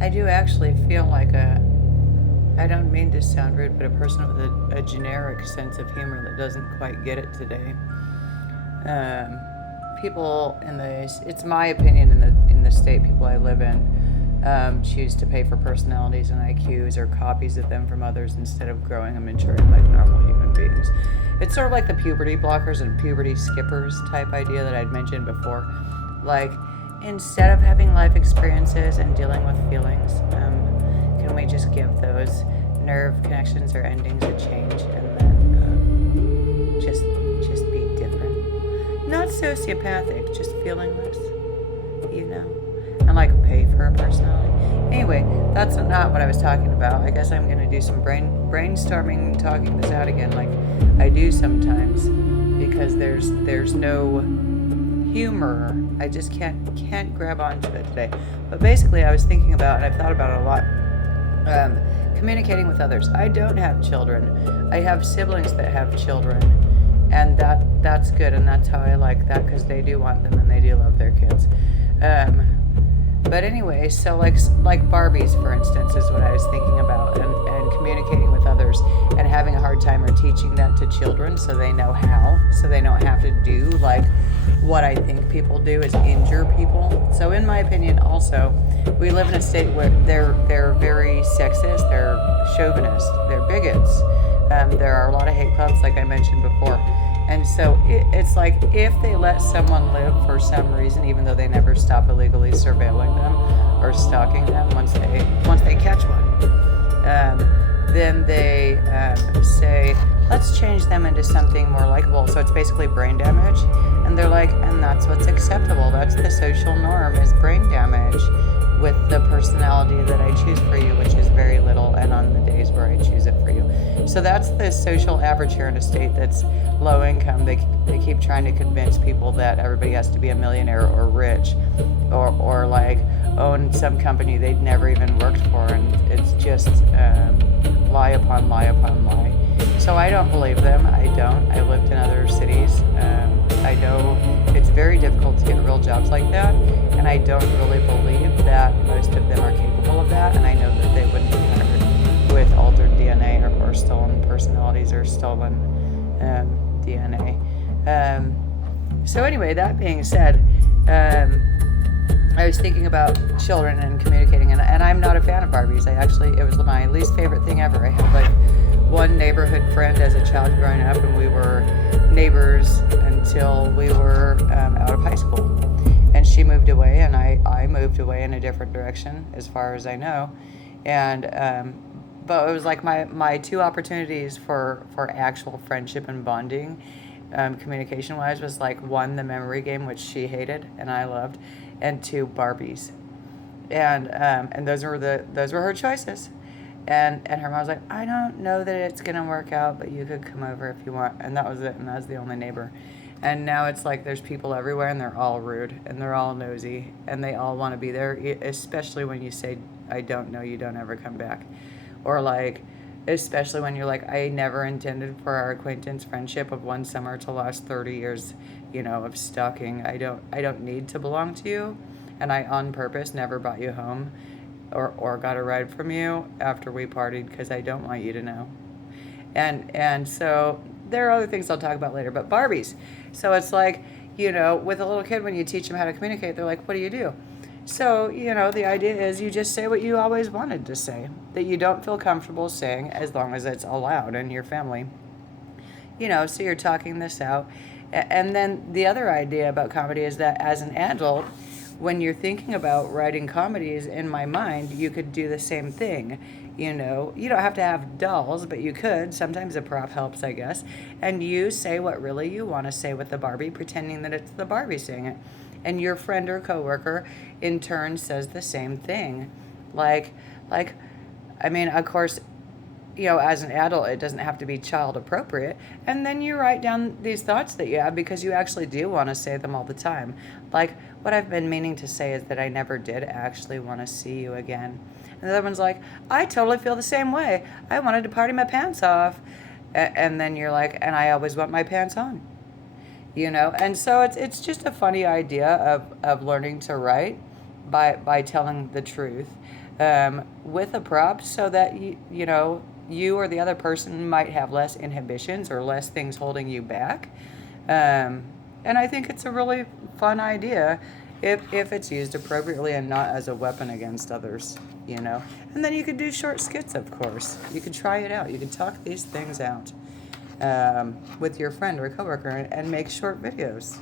I do actually feel like I don't mean to sound rude, but a person with a generic sense of humor that doesn't quite get it today. Um, People in it's my opinion in the state people I live in, choose to pay for personalities and IQs or copies of them from others instead of growing and maturing like normal human beings. It's sort of like the puberty blockers and puberty skippers type idea that I'd mentioned before. Like, instead of having life experiences and dealing with feelings, can we just give those nerve connections or endings a change and then just be different? Not sociopathic, just feelingless, you know? And like pay for a personality. Anyway, that's not what I was talking about. I guess I'm gonna do some brainstorming, talking this out again, like I do sometimes, because there's no humor. I just can't grab onto it today. But basically, I was thinking about, and I've thought about it a lot. Communicating with others. I don't have children. I have siblings that have children, and that's good, and that's how I like that, because they do want them and they do love their kids. But anyway, so like Barbies, for instance, is what I was thinking about, and communicating with others and having a hard time or teaching that to children so they know how, so they don't have to do like what I think people do is injure people. So in my opinion, also, we live in a state where they're very sexist, they're chauvinist, they're bigots. There are a lot of hate clubs, like I mentioned before. And so it's like if they let someone live for some reason, even though they never stop illegally surveilling them or stalking them once they catch one, then they say, let's change them into something more likable. So it's basically brain damage. And they're like, and that's what's acceptable. That's the social norm, is brain damage with the personality that I choose for you, which is very little, and on the days where I choose it for you. So that's the social average here in a state that's low income. They keep trying to convince people that everybody has to be a millionaire or rich or like own some company they'd never even worked for, and it's just lie upon lie upon lie. So I don't believe them. I don't. I lived in other cities. I know it's very difficult to get real jobs like that, and I don't really believe that most of them are capable of that, and I know that they wouldn't be hired with altered DNA or stolen personalities or stolen DNA. So anyway, that being said, I was thinking about children and communicating, and I'm not a fan of Barbies. It was my least favorite thing ever. I had like one neighborhood friend as a child growing up, and we were neighbors until we were out of high school. And she moved away, and I moved away in a different direction, as far as I know. And but it was like my two opportunities for actual friendship and bonding, communication wise, was like, one, the memory game, which she hated and I loved, and two, Barbies. And those were her choices. And her mom was like, I don't know that it's gonna work out, but you could come over if you want. And that was it. And that was the only neighbor. And now it's like there's people everywhere, and they're all rude and they're all nosy, and they all want to be there, especially when you say, I don't know, you don't ever come back. Or like, especially when you're like, I never intended for our acquaintance friendship of one summer to last 30 years, of stalking. I don't need to belong to you, and I on purpose never brought you home or got a ride from you after we partied, because I don't want you to know. And so there are other things I'll talk about later, but Barbies. So it's like, with a little kid, when you teach them how to communicate, they're like, what do you do? So, the idea is you just say what you always wanted to say, that you don't feel comfortable saying, as long as it's allowed in your family. So you're talking this out. And then the other idea about comedy is that as an adult, when you're thinking about writing comedies, in my mind, you could do the same thing. You don't have to have dolls, but you could. Sometimes a prop helps, I guess. And you say what really you want to say with the Barbie, pretending that it's the Barbie saying it. And your friend or coworker, in turn, says the same thing. Of course, as an adult, it doesn't have to be child appropriate. And then you write down these thoughts that you have, because you actually do want to say them all the time. Like, what I've been meaning to say is that I never did actually want to see you again. And the other one's like, I totally feel the same way. I wanted to party my pants off. And then you're like, and I always want my pants on. And so it's just a funny idea of learning to write by telling the truth. with a prop so that you know you or the other person might have less inhibitions or less things holding you back. Um, and I think it's a really fun idea if it's used appropriately and not as a weapon against others, you know. And then you could do short skits, of course. You could try it out. You could talk these things out with your friend or coworker and make short videos.